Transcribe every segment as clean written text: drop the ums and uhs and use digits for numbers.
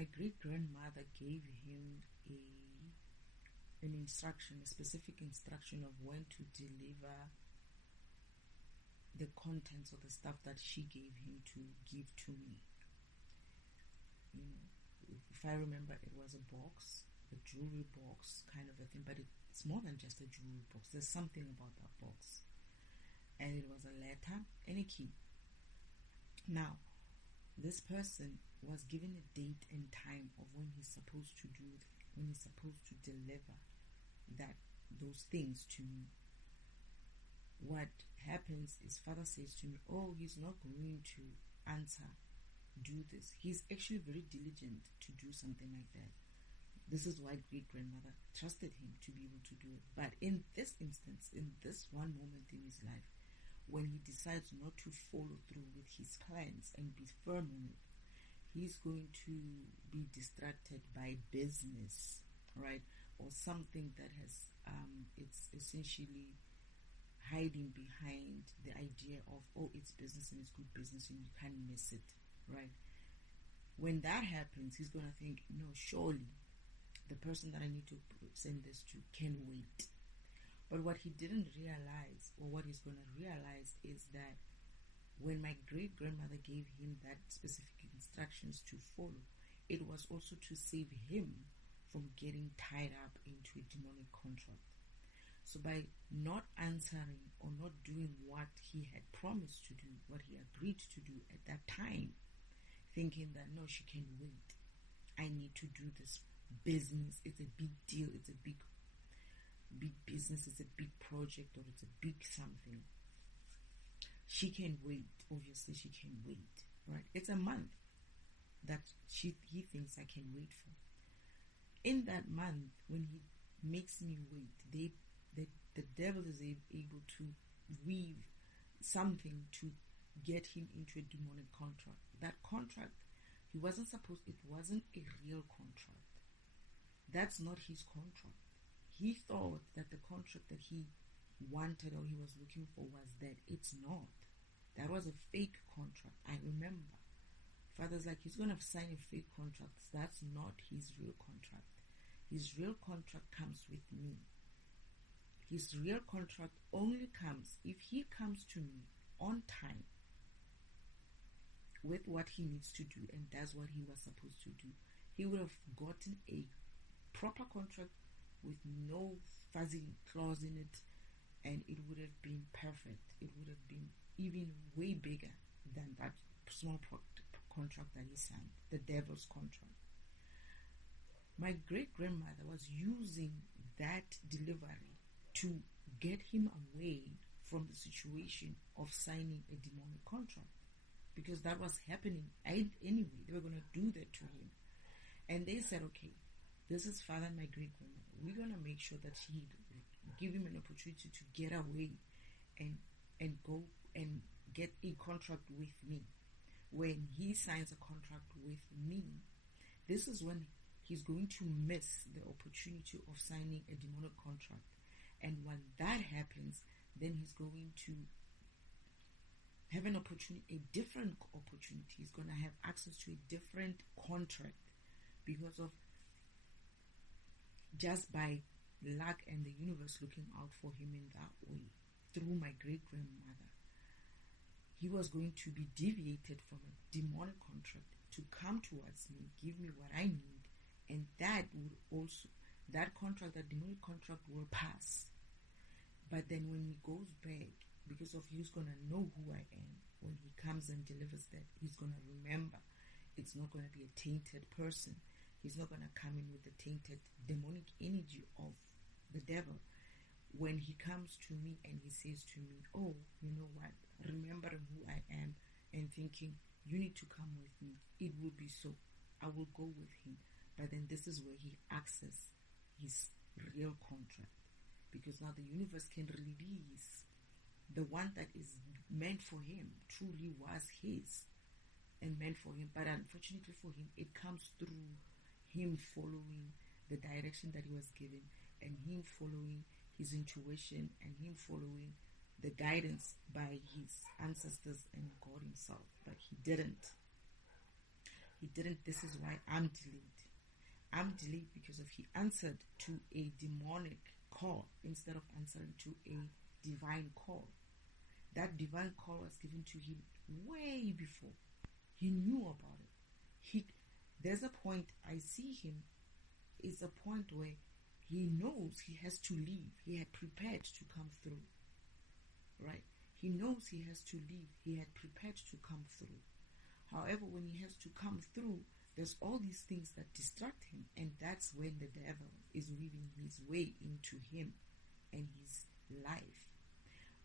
my great-grandmother gave him an instruction, a specific instruction of when to deliver the contents of the stuff that she gave him to give to me. If I remember, it was a box, a jewelry box kind of a thing, but it's more than just a jewelry box. There's something about that box. And it was a letter and a key. Now, this person was given a date and time of when he's supposed to deliver those things to me. What happens is father says to me, oh, he's not going to do this. He's actually very diligent to do something like that. This is why great-grandmother trusted him to be able to do it. But in this instance, in this one moment in his life, when he decides not to follow through with his plans and be firm on it, he's going to be distracted by business, right? Or something that has, it's essentially hiding behind the idea of, oh, it's business and it's good business and you can't miss it, right? When that happens, he's going to think, no, surely the person that I need to send this to can wait. But what he didn't realize, or what he's going to realize, is that when my great-grandmother gave him that specific instructions to follow, it was also to save him from getting tied up into a demonic contract. So by not answering or not doing what he had promised to do, what he agreed to do at that time, thinking that, no, she can wait. I need to do this business. It's a big deal. It's a big business. It's a big project, or it's a big something. She can wait. Obviously, she can wait, right? It's a month that he thinks I can wait for. In that month, when he makes me wait, the devil is able to weave something to get him into a demonic contract. That contract, it wasn't a real contract. That's not his contract. He thought that the contract that he wanted or he was looking for was that. It's not. That was a fake contract. I remember. Father's like, he's going to sign a fake contract. That's not his real contract. His real contract comes with me. His real contract only comes if he comes to me on time with what he needs to do and does what he was supposed to do. He would have gotten a proper contract with no fuzzy clause in it, and it would have been perfect. It would have been even way bigger than that small contract that he signed, the devil's contract. My great-grandmother was using that delivery to get him away from the situation of signing a demonic contract, because that was happening anyway. They were going to do that to him. And they said, okay, this is father and my great-grandmother. We're going to make sure that she give him an opportunity to get away and go and get a contract with me. When he signs a contract with me, this is when he's going to miss the opportunity of signing a demonic contract. And when that happens, then he's going to have an opportunity, a different opportunity. He's going to have access to a different contract because of just by luck and the universe looking out for him in that way. Through my great-grandmother, he was going to be deviated from a demonic contract to come towards me, give me what I need, and that would also, that contract, that demonic contract will pass. But then when he goes back, because of he's going to know who I am, when he comes and delivers that, he's going to remember. It's not going to be a tainted person. He's not going to come in with the tainted demonic energy of the devil. When he comes to me and he says to me, oh, you know what, remembering who I am and thinking, you need to come with me, it will be so. I will go with him. But then this is where he accesses his real contract. Because now the universe can release the one that is meant for him, truly was his and meant for him. But unfortunately for him, it comes through him following the direction that he was given, and him following his intuition, and him following the guidance by his ancestors and God himself. But he didn't. He didn't. This is why I'm delayed. I'm delayed because of he answered to a demonic call instead of answering to a divine call. That divine call was given to him way before. He knew about it. There's a point I see him. It's a point where he knows he has to leave. He had prepared to come through. Right? He knows he has to leave. He had prepared to come through. However, when he has to come through, there's all these things that distract him, and that's when the devil is weaving his way into him and his life.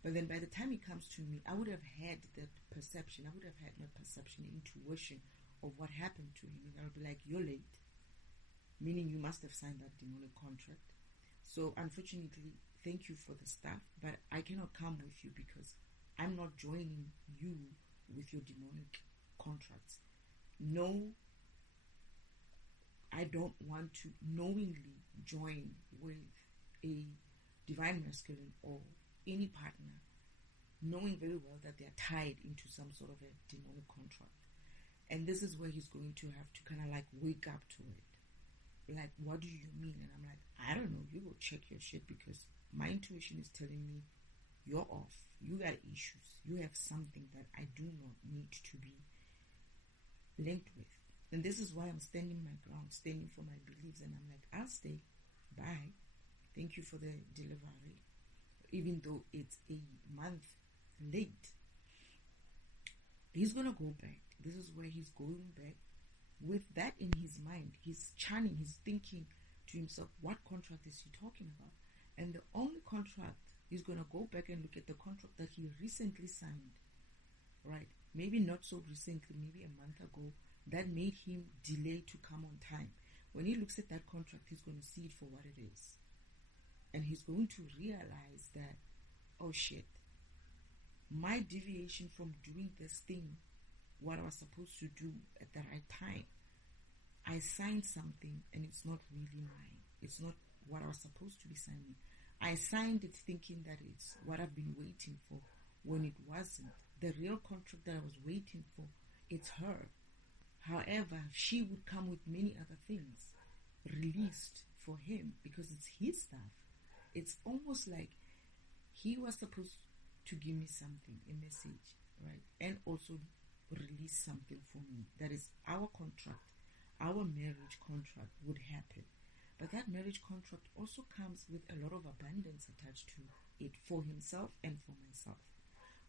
But then by the time he comes to me, I would have had that perception. I would have had my perception, intuition of what happened to him. And I'll be like, you're late. Meaning you must have signed that demonic contract. So unfortunately, thank you for the stuff, but I cannot come with you because I'm not joining you with your demonic contracts. No, I don't want to knowingly join with a divine masculine or any partner, knowing very well that they are tied into some sort of a demonic contract. And this is where he's going to have to kind of like wake up to it. Like, what do you mean? And I'm like, I don't know. You go check your shit because my intuition is telling me you're off. You got issues. You have something that I do not need to be linked with. And this is why I'm standing my ground, standing for my beliefs. And I'm like, I'll stay. Bye. Thank you for the delivery. Even though it's a month late. He's going to go back. This is where he's going back. With that in his mind, he's churning, he's thinking to himself, what contract is he talking about? And the only contract, he's going to go back and look at the contract that he recently signed, right? Maybe not so recently, maybe a month ago, that made him delay to come on time. When he looks at that contract, he's going to see it for what it is. And he's going to realize that, oh shit, my deviation from doing this thing, what I was supposed to do at the right time, I signed something and it's not really mine. It's not what I was supposed to be signing. I signed it thinking that it's what I've been waiting for when it wasn't. The real contract that I was waiting for, it's her. However, she would come with many other things released for him because it's his stuff. It's almost like he was supposed to give me something, a message, right? And also release something for me. That is our contract. Our marriage contract would happen. But that marriage contract also comes with a lot of abundance attached to it for himself and for myself.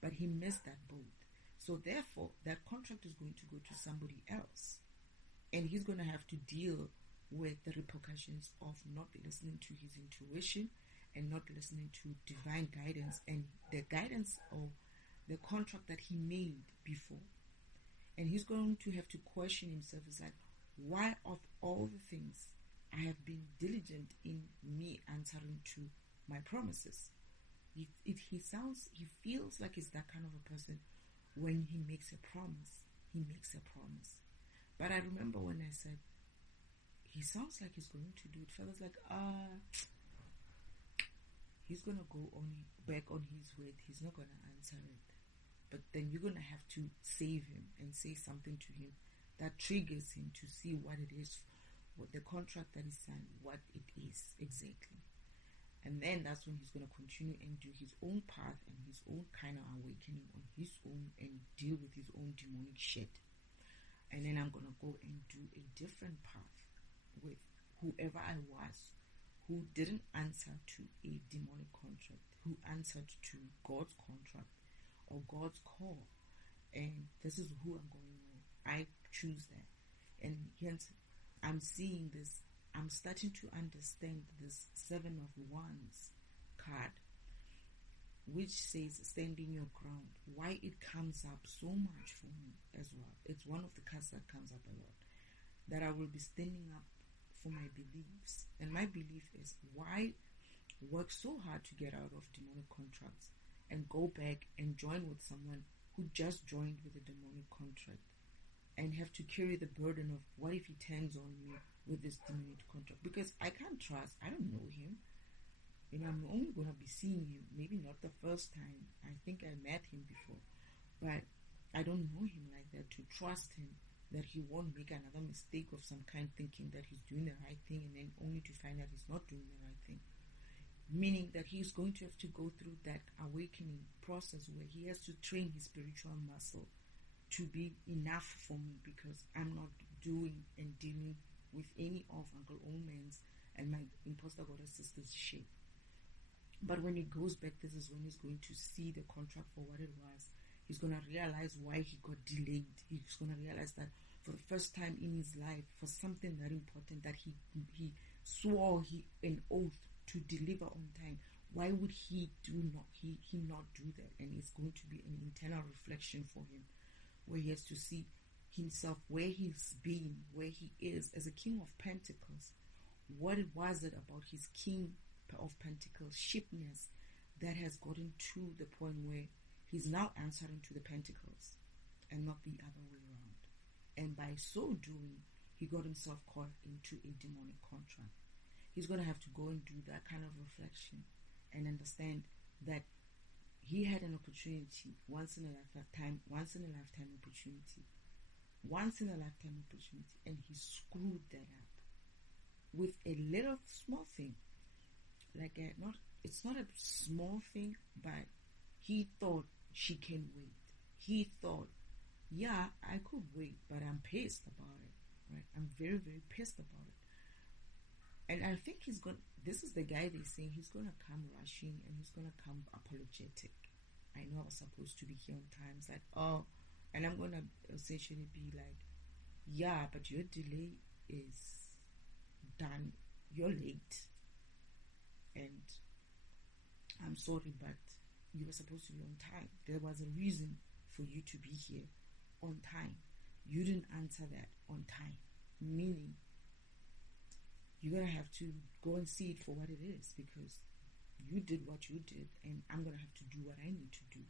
But he missed that boat. So therefore, that contract is going to go to somebody else. And he's going to have to deal with the repercussions of not listening to his intuition and not listening to divine guidance and the guidance or the contract that he made before. And he's going to have to question himself. It's like, why of all the things I have been diligent in me answering to my promises? He feels like he's that kind of a person. When he makes a promise, he makes a promise. But I remember when I said, he sounds like he's going to do it. Fella's like, he's going to go on back on his word. He's not going to answer it. But then you're going to have to save him and say something to him that triggers him to see what it is, what the contract that he signed, what it is exactly. And then that's when he's going to continue and do his own path and his own kind of awakening on his own and deal with his own demonic shit. And then I'm going to go and do a different path with whoever I was who didn't answer to a demonic contract, who answered to God's contract or God's call. And this is who I'm going with. I choose that. And hence, I'm seeing this. I'm starting to understand this 7 of Wands card, which says standing your ground. Why it comes up so much for me as well. It's one of the cards that comes up a lot. That I will be standing up for my beliefs. And my belief is, why work so hard to get out of demonic contracts and go back and join with someone who just joined with a demonic contract and have to carry the burden of what if he turns on me with this demonic contract? Because I can't trust, I don't know him. You know, I'm only going to be seeing him, maybe not the first time. I think I met him before, but I don't know him like that to trust him that he won't make another mistake of some kind, thinking that he's doing the right thing and then only to find out he's not doing the right thing. Meaning that he's going to have to go through that awakening process where he has to train his spiritual muscle to be enough for me, because I'm not doing and dealing with any of Uncle Oldman's and my imposter goddess sister's shit. But when he goes back, this is when he's going to see the contract for what it was. He's going to realize why he got delayed. He's going to realize that for the first time in his life, for something that important that he swore an oath to deliver on time, why would he not do that? And it's going to be an internal reflection for him, where he has to see himself, where he's been, where he is as a King of Pentacles. What was it about his King of Pentacles shipness that has gotten to the point where he's now answering to the Pentacles and not the other way around? And by so doing, he got himself caught into a demonic contract. He's going to have to go and do that kind of reflection and understand that he had an opportunity, once in a lifetime opportunity, and he screwed that up with a little small thing. It's not a small thing, but he thought she can wait. He thought, yeah, I could wait, but I'm pissed about it, right? I'm very, very pissed about it. And I think this is the guy they're saying he's going to come rushing and he's going to come apologetic. I know I was supposed to be here on time. It's like, oh, and I'm going to essentially be like, yeah, but your delay is done. You're late. And I'm sorry, but you were supposed to be on time. There was a reason for you to be here on time. You didn't answer that on time. Meaning, you're going to have to go and see it for what it is, because you did what you did, and I'm going to have to do what I need to do.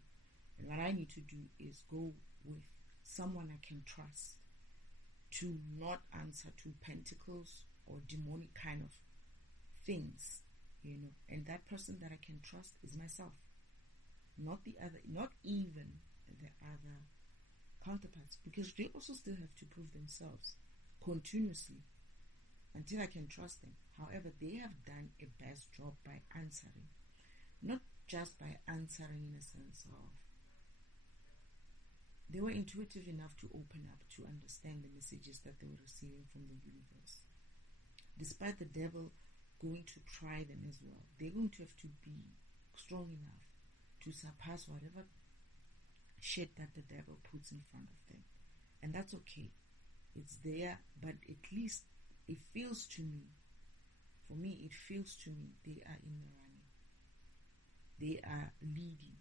And what I need to do is go with someone I can trust to not answer to pentacles or demonic kind of things, and that person that I can trust is myself, not even the other counterparts, because they also still have to prove themselves continuously until I can trust them. However, they have done a best job by answering. Not just by answering in a sense of, they were intuitive enough to open up, to understand the messages that they were receiving from the universe. Despite the devil going to try them as well, they're going to have to be strong enough to surpass whatever shit that the devil puts in front of them. And that's okay. It's there, but at least it feels to me, it feels to me they are in the running. They are leading.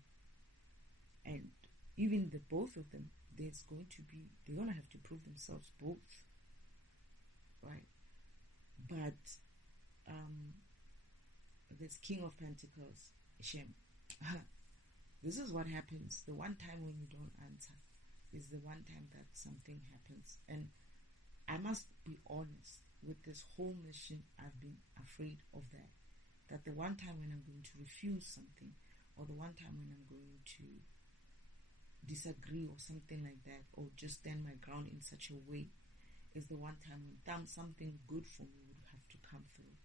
And even the both of them, they're going to have to prove themselves both. Right? But this King of Pentacles, Shem, this is what happens. The one time when you don't answer is the one time that something happens. And I must be honest, with this whole mission, I've been afraid of that. That the one time when I'm going to refuse something, or the one time when I'm going to disagree or something like that, or just stand my ground in such a way, is the one time when something good for me would have to come through.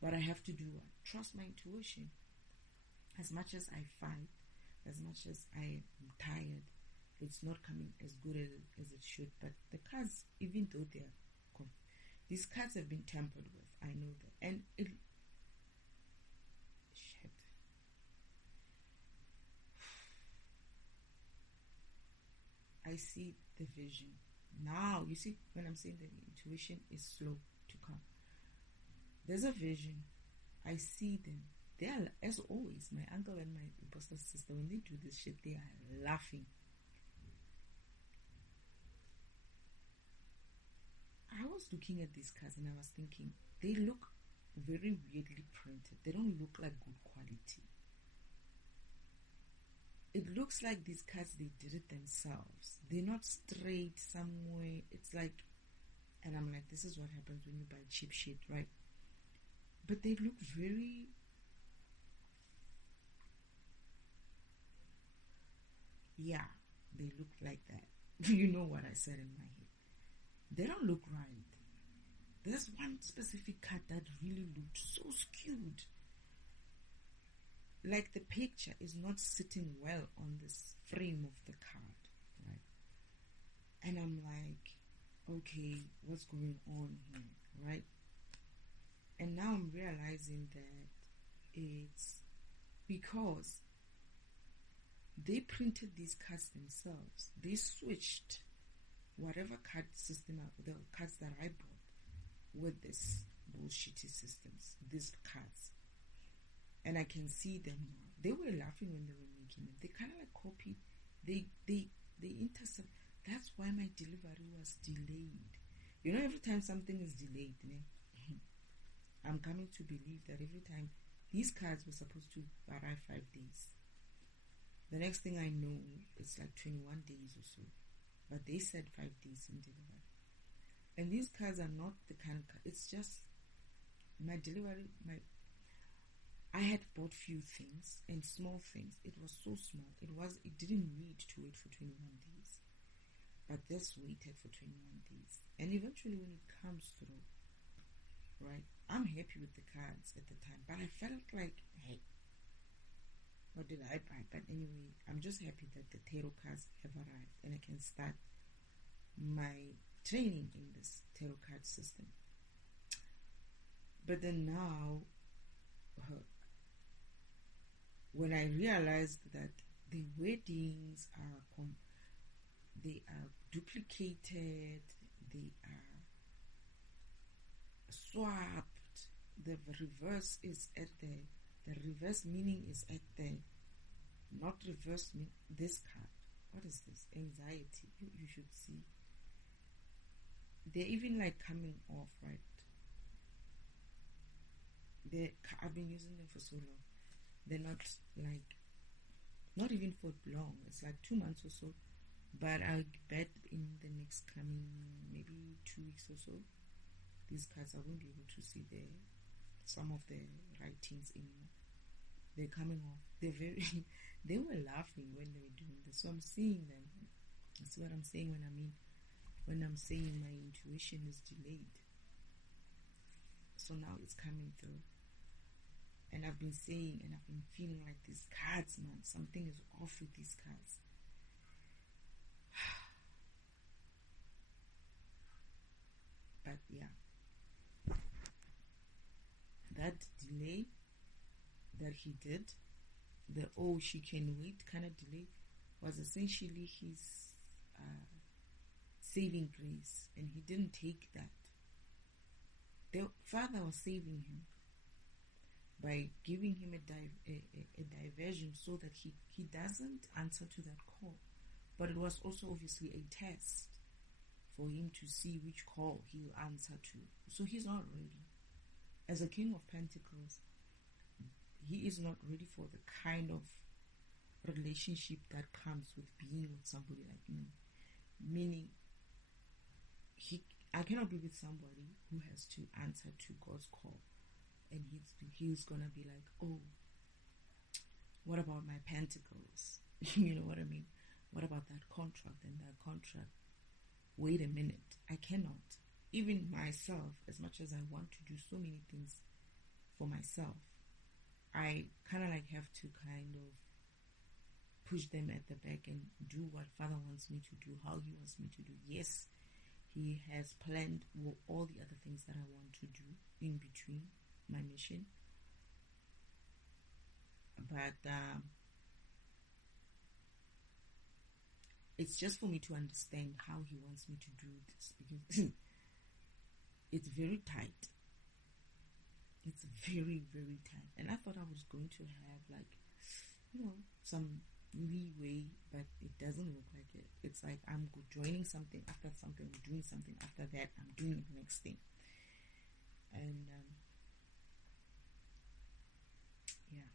But I have to do what? Trust my intuition. As much as I fight, as much as I am tired, it's not coming as good as it should. But the cards, even though these cards have been tampered with, I know that. And I see the vision. Now, you see, when I'm saying that the intuition is slow to come, there's a vision. I see them. They are, as always, my uncle and my imposter sister, when they do this shit, they are laughing. I was looking at these cards and I was thinking, they look very weirdly printed. They don't look like good quality. It looks like these cards, they did it themselves. They're not straight somewhere. It's like, and I'm like, this is what happens when you buy cheap shit, right? But they look very, yeah, they look like that. You know what I said in my head. they don't look right. There's one specific card that really looked so skewed. Like the picture is not sitting well on this frame of the card, right? And I'm like, okay, what's going on here, right? And now I'm realizing that it's because they printed these cards themselves. They switched whatever card system, the cards that I bought, with this bullshitty systems, these cards. And I can see them now. They were laughing when they were making them. They kind of like copied. They intercept. That's why my delivery was delayed. You know, every time something is delayed, I'm coming to believe that every time these cards were supposed to arrive 5 days. The next thing I know, it's like 21 days or so. But they said 5 days in delivery. And these cards are not the kind of card. It's just my delivery. I had bought few things and small things. It was so small. It didn't need to wait for 21 days. But this waited for 21 days. And eventually when it comes through, right, I'm happy with the cards at the time. But I felt like, hey, what did I buy? But anyway, I'm just happy that the tarot cards have arrived and I can start my training in this tarot card system. But then now, when I realized that the weddings are duplicated, they are swapped, the reverse is at the reverse meaning is at the not reverse mean this card. What is this? Anxiety. You should see. They're even like coming off, right? I've been using them for so long. They're not even for long. It's like 2 months or so. But I bet in the next coming maybe 2 weeks or so, these cards I won't be able to see some of the writings anymore. They're coming off. They were laughing when they were doing this. So I'm seeing them. That's what I'm saying when I'm saying my intuition is delayed. So now it's coming through. And I've been saying and I've been feeling like these cards, man, something is off with these cards. But yeah, that delay that he did, the she can wait kind of delay, was essentially his saving grace, and he didn't take that. The Father was saving him by giving him a diversion so that he doesn't answer to that call. But it was also obviously a test for him to see which call he'll answer to. So he's not ready. As a King of Pentacles, he is not ready for the kind of relationship that comes with being with somebody like me. Meaning, I cannot be with somebody who has to answer to God's call. And he's gonna be like, oh, what about my pentacles? You know what I mean? What about that contract and that contract? Wait a minute, I cannot. Even myself, as much as I want to do so many things for myself, I kind of like have to kind of push them at the back and do what Father wants me to do, how he wants me to do. Yes, he has planned all the other things that I want to do in between my mission. But it's just for me to understand how he wants me to do this, because it's very tight. It's very, very tight. And I thought I was going to have some leeway, but it doesn't look like it. It's like I'm joining something after something, I'm doing something after that, I'm doing the next thing. And yeah.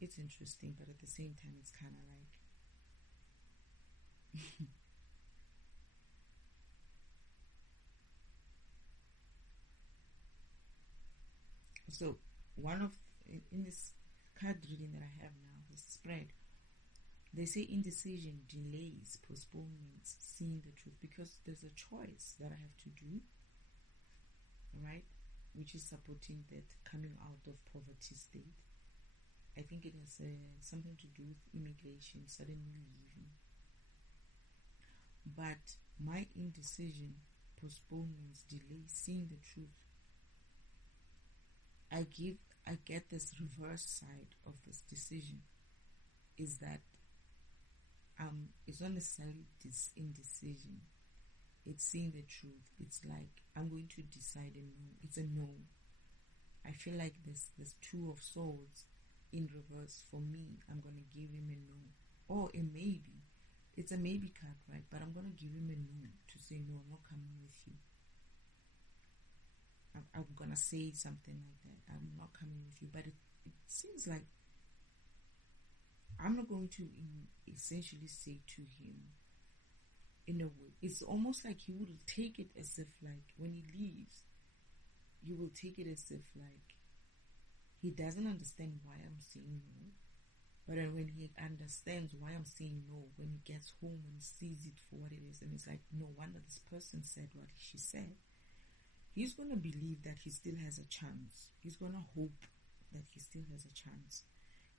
It's interesting, but at the same time, it's kind of like so in this card reading that I have now, this spread, They say indecision, delays, postponements, seeing the truth, because there's a choice that I have to do, right? Which is supporting that coming out of poverty state. I think it has something to do with immigration, suddenly leaving. But my indecision, postponements, delays, seeing the truth, I get this reverse side of this decision, is that it's not necessarily indecision. It's seeing the truth. It's like I'm going to decide a no. It's a no. I feel like this two of swords in reverse for me. I'm gonna give him a no or a maybe. It's a maybe card, right? But I'm gonna give him a no to say no. I'm not coming with you. I'm gonna say something like that. I'm not coming with you. But it seems like I'm not going to essentially say to him, in a way, it's almost like he would take it as if, like, when he leaves, he will take it as if, like, he doesn't understand why I'm saying no. But then when he understands why I'm saying no, when he gets home and sees it for what it is, and it's like, no wonder this person said what she said, he's going to believe that he still has a chance. He's going to hope that he still has a chance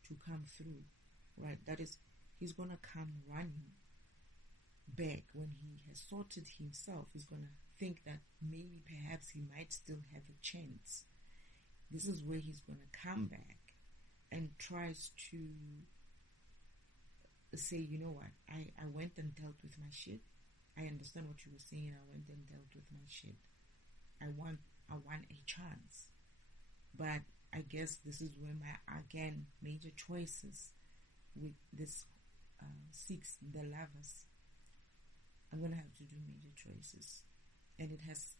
to come through, right? That is, he's going to come running back when he has sorted himself. He's going to think that maybe perhaps he might still have a chance. This is where he's going to come back and tries to say, you know what, I went and dealt with my shit. I understand what you were saying. I went and dealt with my shit. I want a chance. But I guess this is where my, again, major choices with this 6, the Lovers. I'm going to have to do major choices. And it has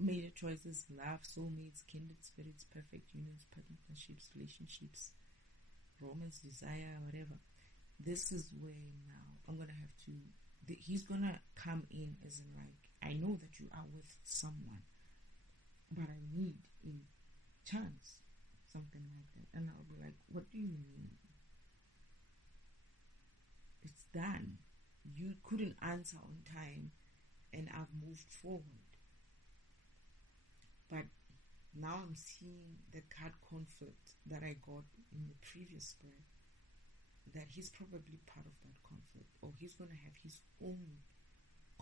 major choices: love, soulmates, kindred spirits, perfect unions, partnerships, relationships, romance, desire, whatever. This is where now I'm going to have to, he's going to come in as in, like, I know that you are with someone, but I need a chance, something like that. And I'll be like, what do you mean? It's done. You couldn't answer on time, and I've moved forward. But now I'm seeing the card conflict that I got in the previous spread, that he's probably part of that conflict, or he's going to have his own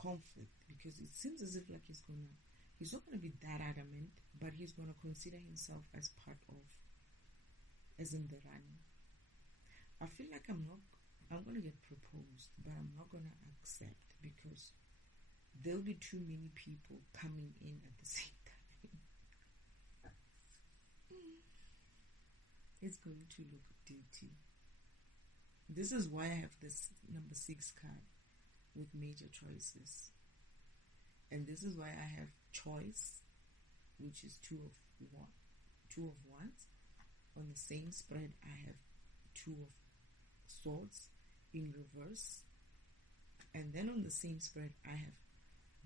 conflict, because it seems as if, like, he's not going to be that adamant, but he's going to consider himself as part of, as in the running. I feel like I'm going to get proposed, but I'm not going to accept, because there'll be too many people coming in at the same time. It's going to look dirty. This is why I have this number 6 card with major choices. And this is why I have choice, which is 2 of wands. On the same spread, I have 2 of swords in reverse. And then on the same spread, I have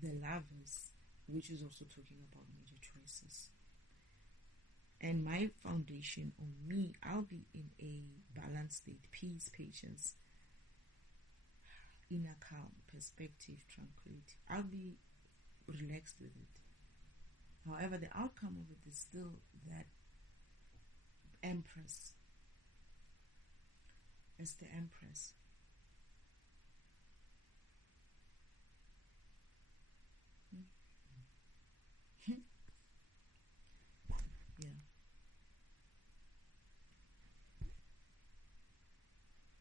the Lovers, which is also talking about major choices. And my foundation on me, I'll be in a balanced state: peace, patience, inner calm, perspective, tranquility. I'll be relaxed with it. However, the outcome of it is still that Empress. As the Empress. Yeah.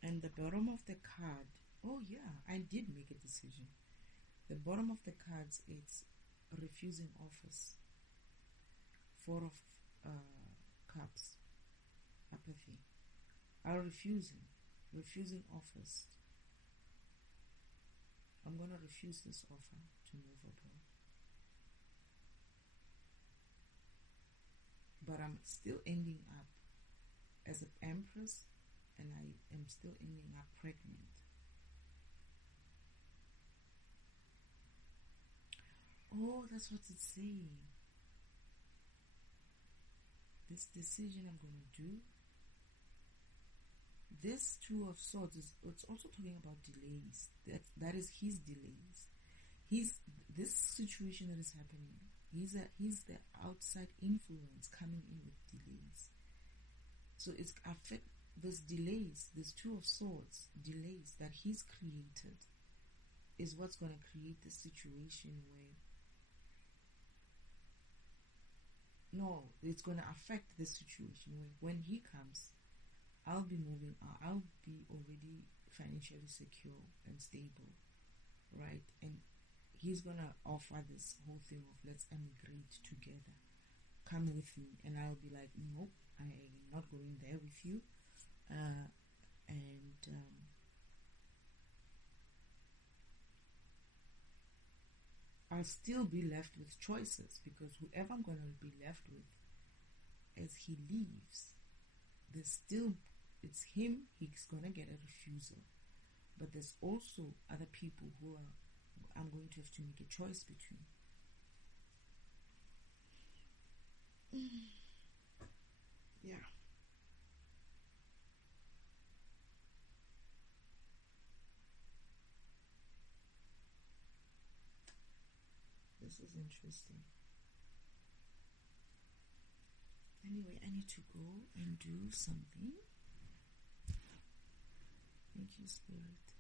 And the bottom of the card, oh yeah, I did make a decision. The bottom of the cards, it's refusing office. 4 of cups, apathy. I'm refusing office. I'm going to refuse this offer to move abroad. But I'm still ending up as an Empress, and I am still ending up pregnant. Oh, that's what it's saying. This decision I'm going to do, this Two of Swords it's also talking about delays. That is his delays. This situation that is happening. He's the outside influence coming in with delays. So it's affect this delays. This Two of Swords delays that he's created is what's going to create the situation where it's going to affect the situation where when he comes, I'll be moving. I'll be already financially secure and stable, right? And he's gonna offer this whole thing of let's emigrate together. Come with me, and I'll be like, nope, I'm not going there with you. I'll still be left with choices because whoever I'm gonna be left with, as he leaves, it's him. He's gonna get a refusal, but there's also other people who I'm going to have to make a choice between. Yeah. This is interesting. Anyway, I need to go and do something. Thank you, Spirit.